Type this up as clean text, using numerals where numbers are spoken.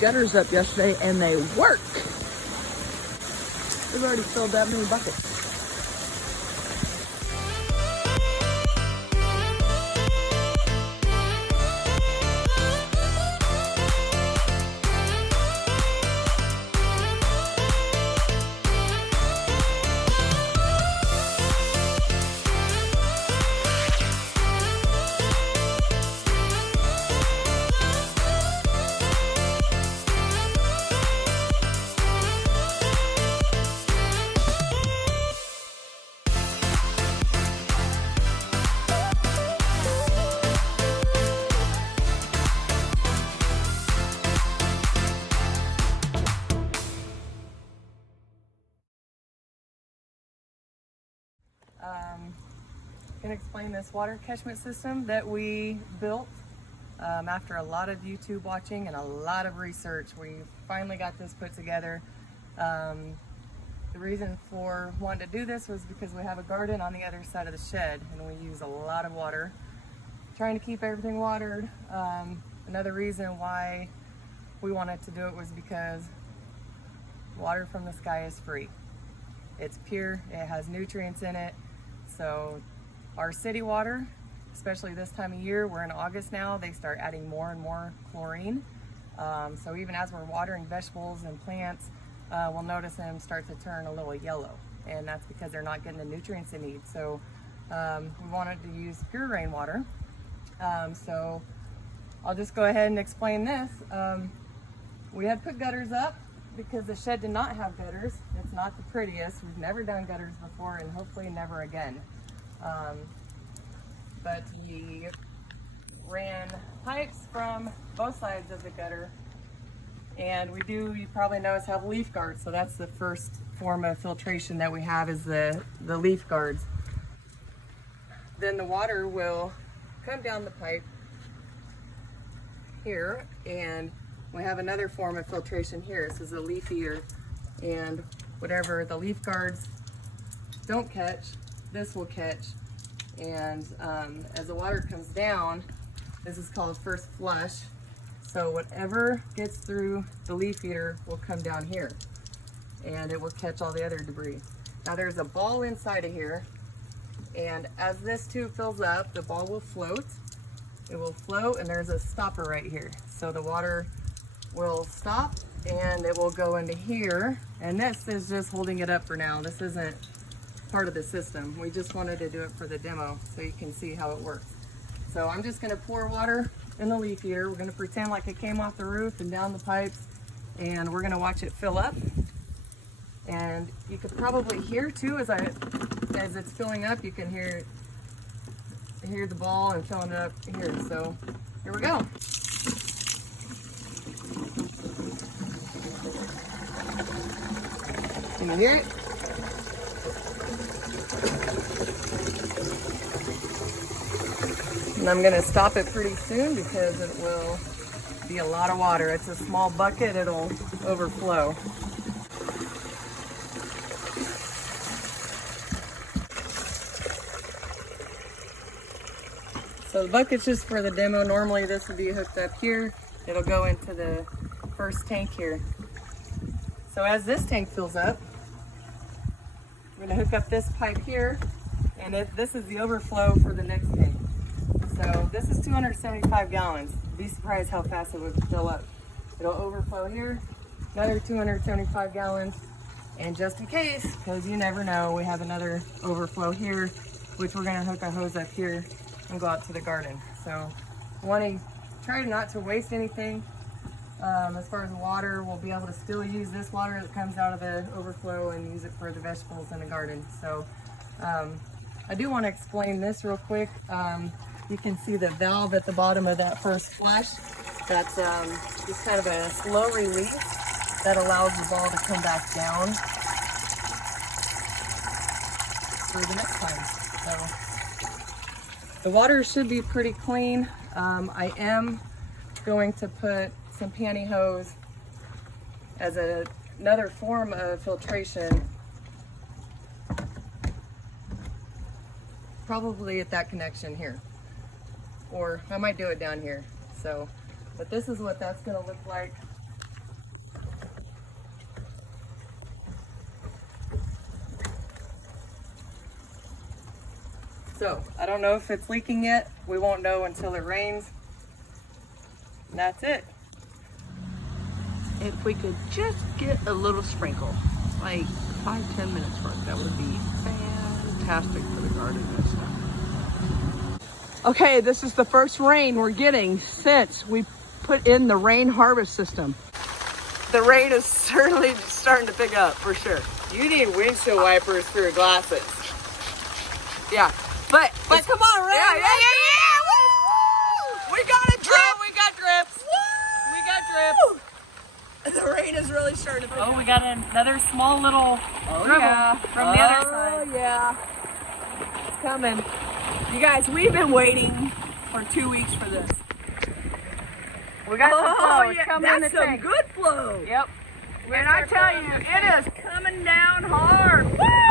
gutters up yesterday and they work. We've already filled that many buckets. Can explain this water catchment system that we built after a lot of YouTube watching and a lot of research. We finally got this put together. The reason for wanting to do this was because we have a garden on the other side of the shed and we use a lot of water, trying to keep everything watered. Another reason why we wanted to do it was because water from the sky is free. It's pure, it has nutrients in it. So our city water, especially this time of year, we're in August now, they start adding more and more chlorine. So even as we're watering vegetables and plants, we'll notice them start to turn a little yellow. And that's because they're not getting the nutrients they need. So we wanted to use pure rainwater. So I'll just go ahead and explain this. We had put gutters up because the shed did not have gutters. It's not the prettiest. We've never done gutters before and hopefully never again. But we ran pipes from both sides of the gutter, and we do, you probably notice, have leaf guards. So that's the first form of filtration that we have, is the leaf guards. Then the water will come down the pipe here, and we have another form of filtration here. This is a leaf eater, and whatever the leaf guards don't catch, this will catch. And as the water comes down, this is called first flush. So whatever gets through the leaf eater will come down here, and it will catch all the other debris. Now there's a ball inside of here, and as this tube fills up, the ball will float. It will float, and there's a stopper right here. So the water will stop and it will go into here, and this is just holding it up for now. This isn't part of the system. We just wanted to do it for the demo so you can see how it works. So I'm just going to pour water in the leaf eater. We're going to pretend like it came off the roof and down the pipes, and we're going to watch it fill up. And you could probably hear too, as it's filling up, you can hear the ball and filling it up here. So here we go. Can you hear it? And I'm going to stop it pretty soon because it will be a lot of water. It's a small bucket, it'll overflow. So the bucket's just for the demo. Normally this would be hooked up here. It'll go into the first tank here. So as this tank fills up, we're going to hook up this pipe here, and this is the overflow for the next tank. So this is 275 gallons. Be surprised how fast it would fill up. It'll overflow here, another 275 gallons, and just in case, because you never know, we have another overflow here, which we're going to hook a hose up here and go out to the garden. So I want to try not to waste anything. As far as water, we'll be able to still use this water that comes out of the overflow and use it for the vegetables in the garden. So I do want to explain this real quick. You can see the valve at the bottom of that first flush. That's just kind of a slow release that allows the ball to come back down for the next time. So the water should be pretty clean. I am going to put some pantyhose as another form of filtration, probably at that connection here, or I might do it down here. So, but this is what that's going to look like So I don't know if it's leaking yet. We won't know until it rains. And that's it. If we could just get a little sprinkle, like 5-10 minutes worth, that would be fantastic for the garden and stuff. Okay, this is the first rain we're getting since we put in the rain harvest system. The rain is certainly starting to pick up, for sure. You need windshield wipers for your glasses. Yeah, but come on, rain! Yeah! Woo! We got a drip! Oh, we got drips! Woo! We got drips! The rain is really starting to pick up. Oh, we got another small little dribble from the other side. Oh, yeah. It's coming. You guys, we've been waiting for 2 weeks for this. We got some flow. It's coming in the that's some tank. good flow. Yep. And I tell you, it is coming down hard. Woo!